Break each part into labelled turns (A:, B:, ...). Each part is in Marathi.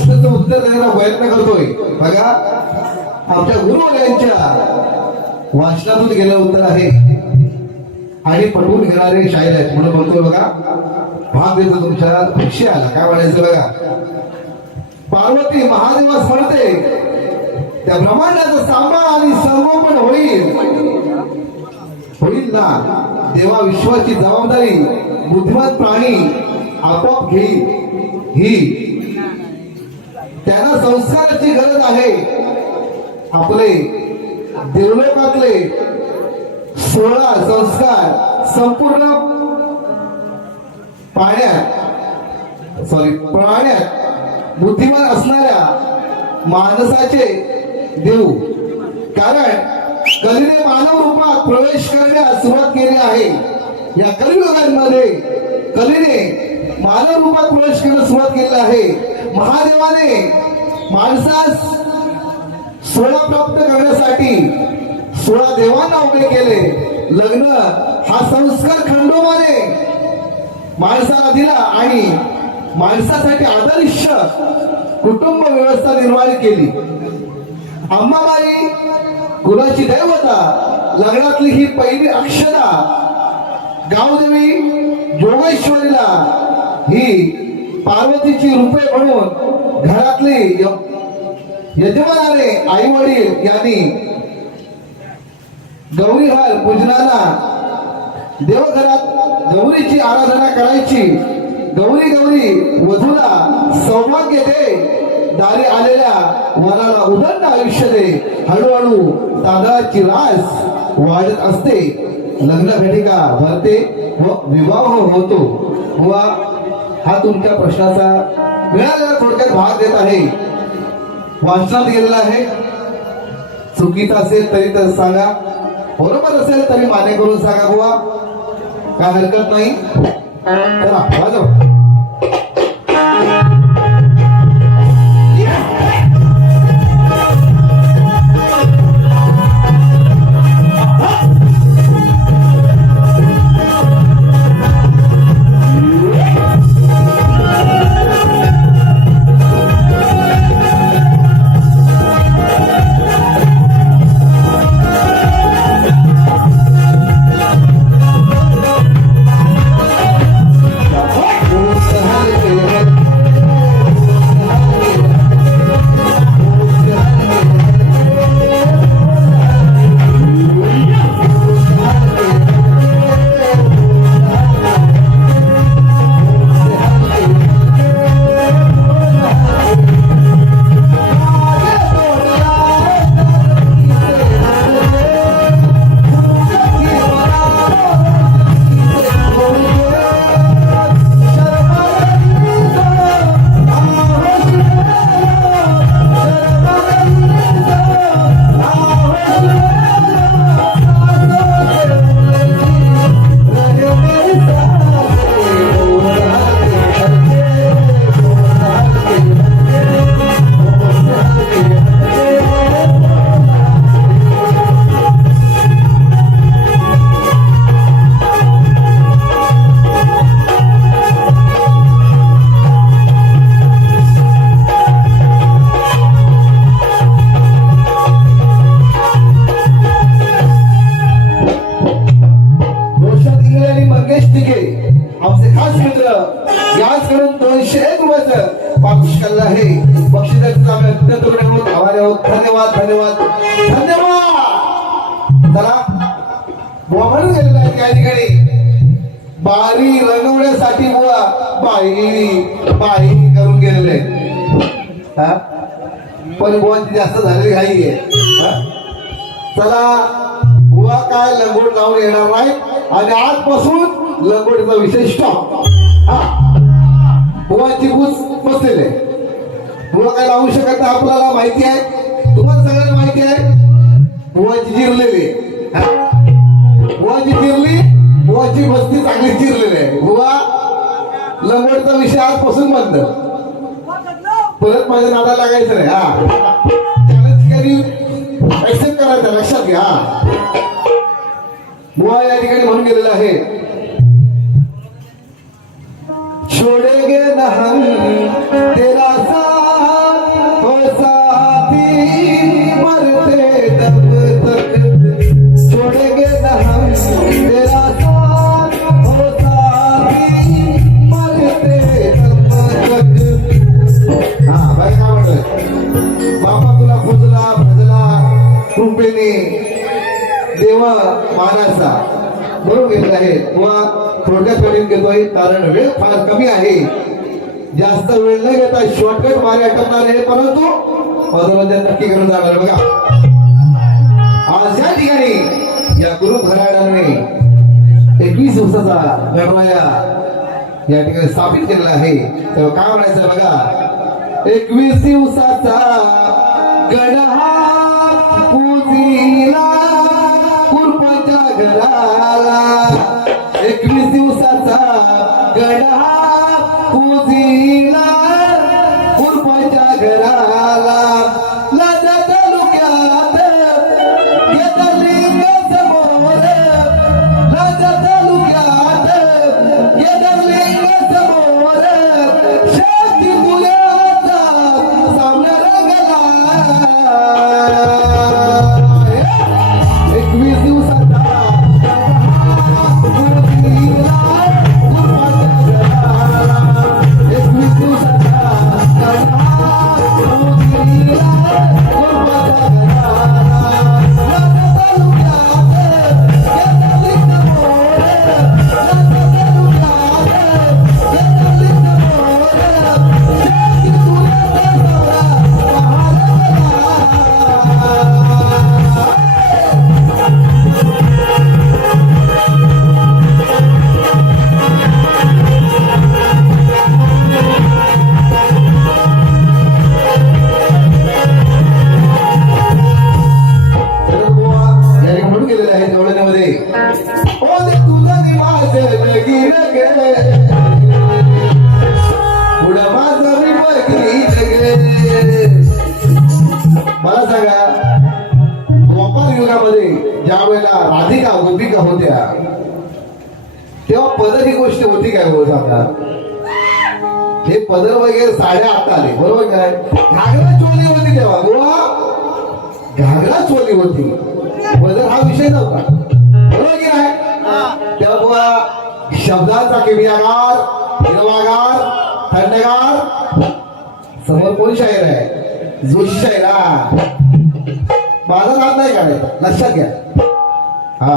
A: प्रश्नाचं उत्तर देण्याचा प्रयत्न करतोय. बघा आमच्या यांच्या वाचनातून गेलं उत्तर आहे. आणि पटवून घेणारे शाहीर आहेत. म्हणून बोलतोय बघा भाग येतो तुमच्या विषयाला काय म्हणायचं बघा? पार्वती महादेवास म्हणते त्या ब्रह्मांडाचा सामना आणि संगोपन होईल. होईल ना? देवा विश्वाची जबाबदारी बुद्धिमान प्राणी आपोआप घेईल. ही त्यांना संस्काराची गरज आहे. आपले देवलोकातले सोळा संस्कार संपूर्ण पाण्यात सॉरी प्राण्यात बुद्धिमान असणाऱ्या माणसाचे देऊ. कारण कलीने मानव रूपात प्रवेश करण्यास सुरुवात केली आहे. या कलियुगांमध्ये बालरूपात प्रवेश करण्यास सुरुवात केली आहे. महादेवाने माणसास सोळा प्राप्त करण्यासाठी सोळा देवांना उभे केले. लग्न हा संस्कार खंडोबाने माणसाला दिला आणि माणसासाठी आदर्श कुटुंब व्यवस्था निर्माण केली. अंबाबाई कुलाची दैवता लग्नातली ही पहिली अक्षरा गावदेवी जोगेश्वरीला ही पार्वतीची रूपे म्हणून घरातली यजमानाने आई वडील यांनी गौरीहार पूजनाला देवघरात गौरीची आराधना करायची. गौरी गौरी वधूला सौभाग्य दे. दारी आलेल्या वराला उदंड आयुष्य दे. हळूहळू तांदळाची रास वाढत असते. लग्न भेटिका भरते व विवाह होतो. व हा तुमच्या प्रश्नाचा मिळालेला थोडक्यात भाग देत आहे. वाचनात गेलेला आहे. चुकीचा असेल तरी तर सांगा. बरोबर असेल तरी मान्य करून सांगा बुवा. काय हरकत नाही? चला वाजव पण जास्त झालेली घाई आहे चला बुवा काय लंगोट लावून येणार नाही. आणि आजपासून लंगोटीचा विषय स्टॉप हा? बुवाची बूज बसलेले. बुवा काय लावू शकत नाही आपल्याला माहिती आहे? तुम्हाला सगळ्यांना माहिती आहे? बुवाची जिरलेली. हा? बुवाची जिरली बुवा बुवाची बस्ती चांगली चिरलेली आहे. बुवा लंगोटचा विषय आजपासून बंद. परत माझ्या नादा लागायचं नाही हा. त्याला कधी ऍक्सेप्ट करायचं लक्षात घ्या बुवा या ठिकाणी म्हणून गेलेला आहे. छोडे गे नहन तेरा सा देव मानाचा म्हणून गेलेला आहे. किंवा थोडक्यात वेळेत घेतोय कारण वेळ फार कमी आहे. जास्त वेळ न घेता शॉर्टकट मारे अटकणार आहे परंतु मनोरंजन नक्की करून जाणार बघा. आज या ठिकाणी या गुरु घराण्याने एकवीस दिवसाचा गणराया या ठिकाणी स्थापित केलेला आहे. तेव्हा काय म्हणायचं बघा? एकवीस दिवसाचा गडहा पूजिला कुरपाच्या घराला एकवीस दिवसाचा गणहा पूजिला कुरपाच्या घराला ज्या वेळेला राधिका गोपिका होत्या. तेव्हा पदर ही गोष्ट होती काय बोलत आता हे पदर वगैरे साड्या आता आले बरोबर काय? घागरा चोली होती तेव्हा. गोवा घागरा चोली होती. पदर हा विषय नव्हता. बरोबर की नाही? तेव्हा शब्दाचा किमियागार हिरवागार थंडगार समोर कोण शायर आहे? जोशी शाहीर हा. माझा नाद नाही काढायचा. लक्षात घ्या. हा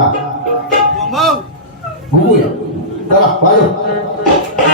A: घुमूया चला बाजू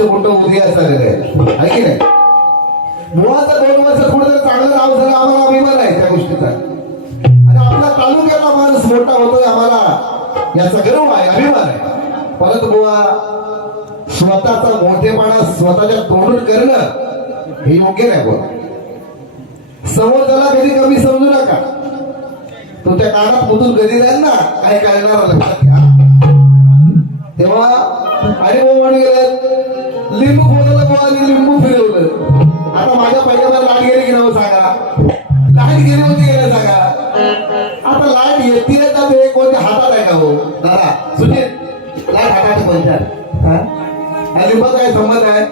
A: वर्ष मोठं उभी असणार आहे. की नाही? मुळाचा दोन वर्ष कुठं जर चांगलं नाव झालं आम्हाला अभिमान आहे त्या गोष्टीचा. आणि आपला तालुक्याला माणूस मोठा होतोय आम्हाला याचा गर्व आहे अभिमान आहे. परत बुवा स्वतःचा मोठेपणा स्वतःच्या तोंडून करणं हे योग्य नाही बुवा. समोर त्याला कधी कमी समजू नका. तो त्या काळात मधून कधी जाईल ना काय करणार लक्षात घ्या. तेव्हा आणि मग म्हणून गेलं लिंबू फोडायला बुवा लिंबू फिरवलं? आता माझ्या पहिल्यावर लाट गेली की नव हो सांगा? लाट गेली होती गेलं सांगा? आता लाट येते का ते कोणत्या हातात आहे का हो? दादा सुनील लाट हाताचे म्हणतात हा? आणि लिंबाचा काय संबंध आहे?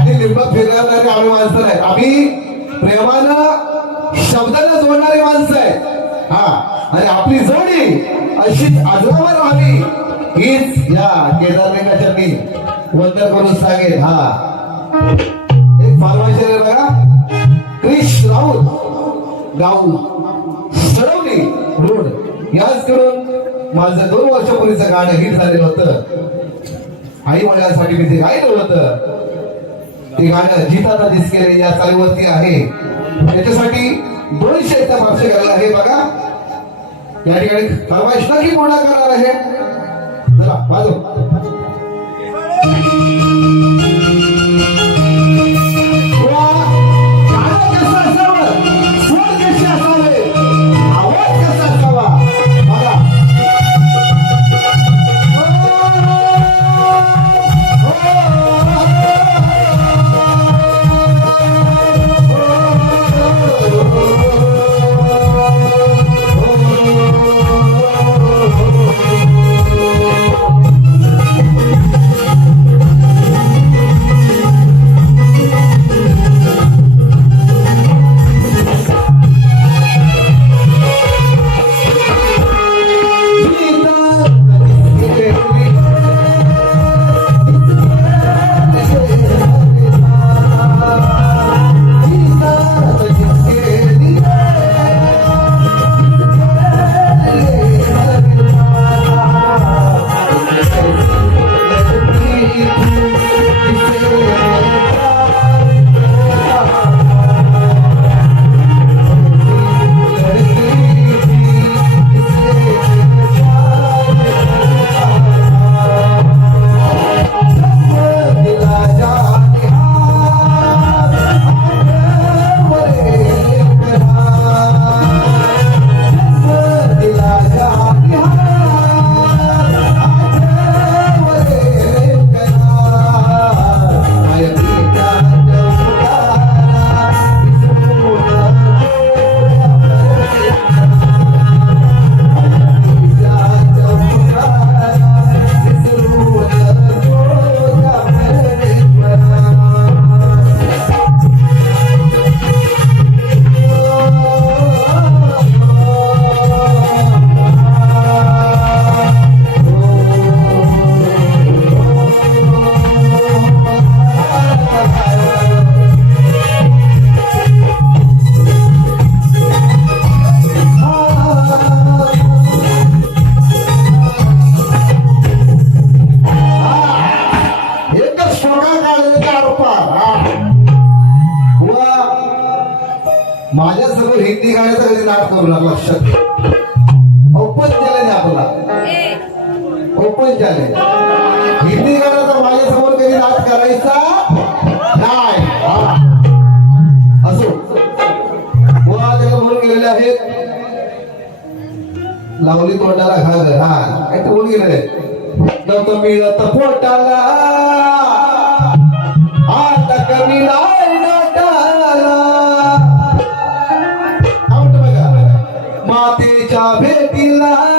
A: आणि लिंबा फिरणारे आम्ही माणसं नाही. आम्ही प्रेमानं शब्दाला जोडणारे माणसं आहे. हा. आणि आपली जोडी अशीच आजरावर राहावी हीच या केदारलिंगाच्या मी वंदन करून सांगेल हा. एक फार्माशी बघा. क्रिश राऊत. गाऊ सडवली रोड. याच करून माझं दोन वर्षापूर्वीचं गाणं हिट झालेलं होतं. आई वडिलांसाठी मी ते गायलं होतं. ते गाणं जिताना दिसकेले या चालीवरती आहे. त्याच्यासाठी दोनशे एकदा मागचे करायला आहे बघा. या ठिकाणी फरमाईश नक्की पूर्ण करणार आहे. चला वाजव वा, माझ्यासमोर हिंदी गाण्याचा कधी नाट करू लागला? लक्षात ओपन चॅलेंज आपला. ओपन चॅलेंज हिंदी गाण्याचा माझ्यासमोर कधी नाट करायचा नाही. असो. वा त्याला म्हणून गेलेले आहेत. लावली तोंडाला घागर हा काय ते बोलून गेलेले आहेत. मिळत पोटाला. Alhamdulillah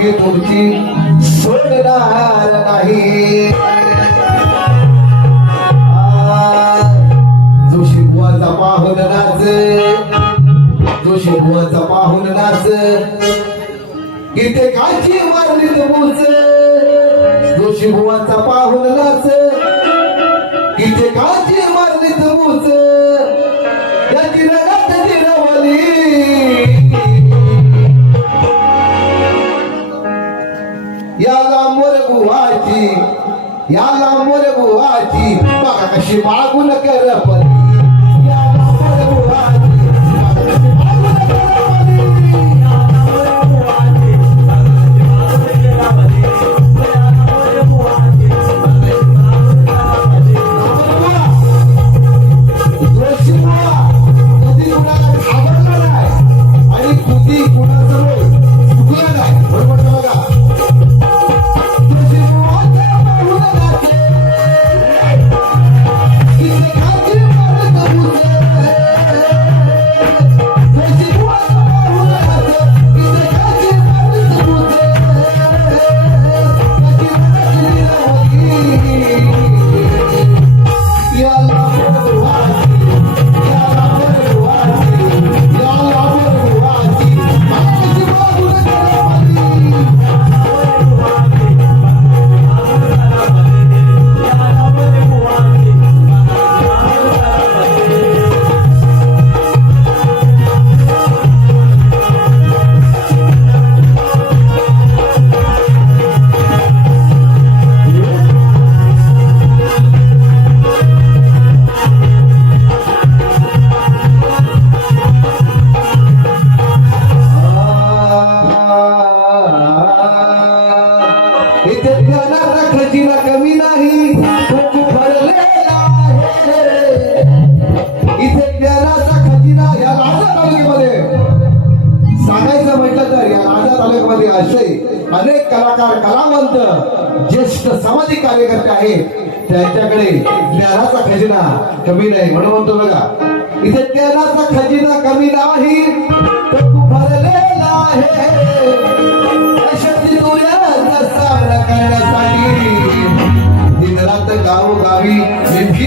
A: मी तुमची सोडणार नाही. जोशी बुवाचा पाहून नाच इथे बुवाचा नाच गीते काची मारली तुमच जोशी याला मुलगुवाची बघा कशी मागून कर पण संपत्तीला कमी नाही इथे ज्ञानाचा खजिना या राजा तालुक्यामध्ये. सांगायचं म्हटलं तर या राजा तालुक्यामध्ये असे अनेक कलाकार कलावंत ज्येष्ठ सामाजिक कार्यकर्ते आहेत. त्यांच्याकडे ज्ञानाचा खजिना कमी नाही. म्हणून म्हणतो बघा इथे ज्ञानाचा खजिना कमी नाही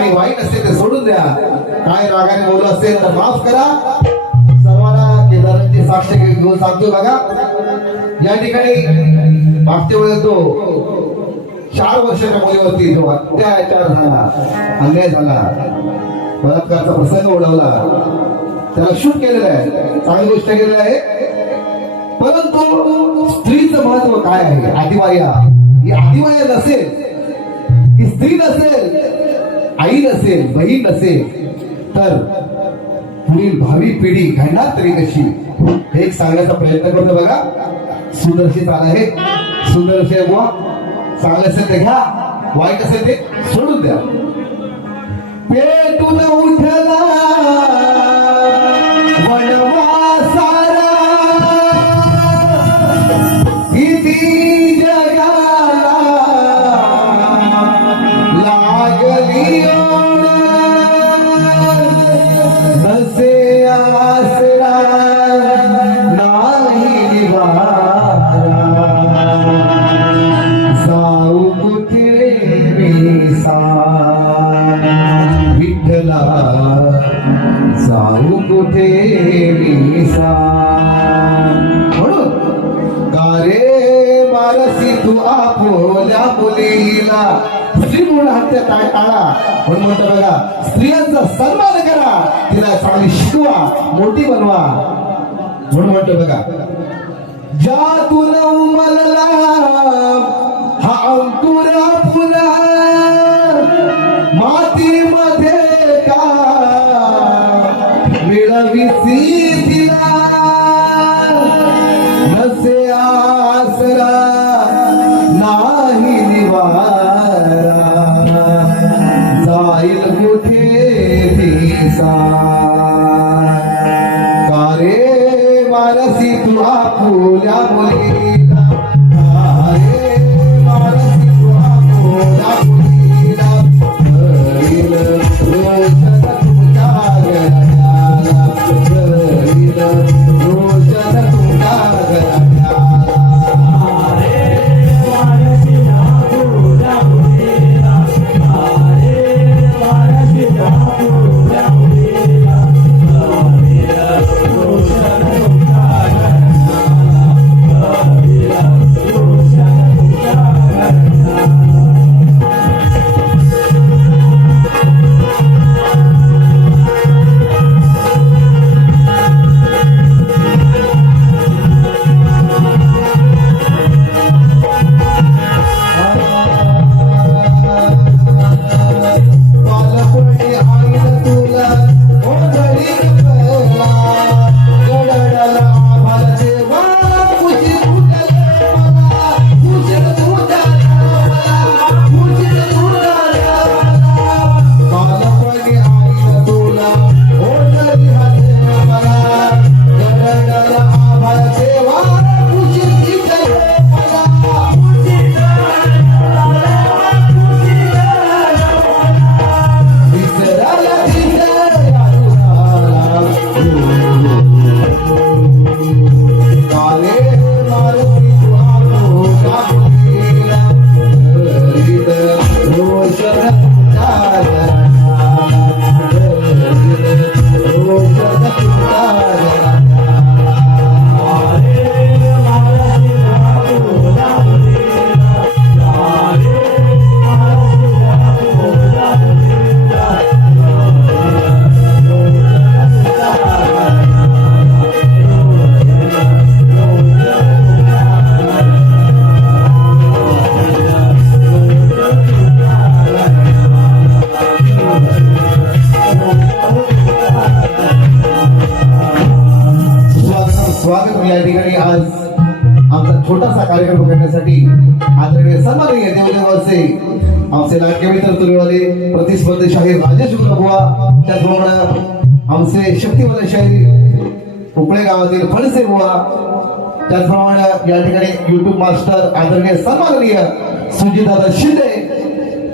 A: काही वाईट असेल ते सोडून द्या. काय रागाने बोलू असेल तर माफ करा. सर्वांना केदारांची साक्ष घेऊन सांगतो बघा. या ठिकाणी मागच्या वेळेस तो चार वर्षाच्या मुलीवरती तो अत्याचार झाला. अन्याय झाला. बलात्कारचा प्रसंग ओढवला त्याला शूट केलेला आहे. चांगली गोष्ट केलेली आहे. परंतु स्त्रीच महत्त्व काय आहे? आदिवाया ही. आदिवाया नसेल. ही स्त्री नसेल. आई नसेल बहीण नसेल तर पुढील भावी पिढी घडणार तरी कशी? हे एक सांगण्याचा प्रयत्न करतो बघा. सुंदरशी चाल आहे. सुंदरशी आहे बुवा. चांगलं असेल ते घ्या. वाईट असेल ते सोडून द्या. पेटून उठला. स्त्री म्हणून टाळा? म्हणून म्हणतो बघा स्त्रियांचा सन्मान करा तिला चांगली शिकवा मोठी बनवा. म्हणून म्हणतो बघा ज्यातून उमलला हा अंकुरा olhar, olhei. या ठिकाणी आज आमचा छोटासा कार्यक्रम करण्यासाठी आदरणीय सन्माननीय देवदेवाचे आमचे लाडके मित्र तुरीवाले प्रतिस्पर्धी शाहीर राजेश बुवा त्याचप्रमाणे आमचे शक्तिवंत शाहीर उपळे गावातील फणसे बुवा त्याचप्रमाणे या ठिकाणी युट्यूब मास्टर आदरणीय सन्माननीय सुजितदादा शिंदे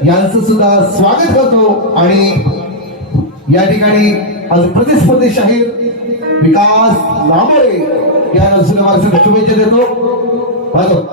A: यांचं सुद्धा स्वागत करतो आणि या ठिकाणी आज प्रतिस्पर्धी शाहीर विकास लांबळे या सुद्धा मला शुभेच्छा देतो हॅलो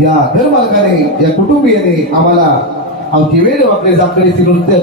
A: या घर मालकाने या कुटुंबियाने आम्हाला अवती वेळ वाकडे जाकडे नृत्य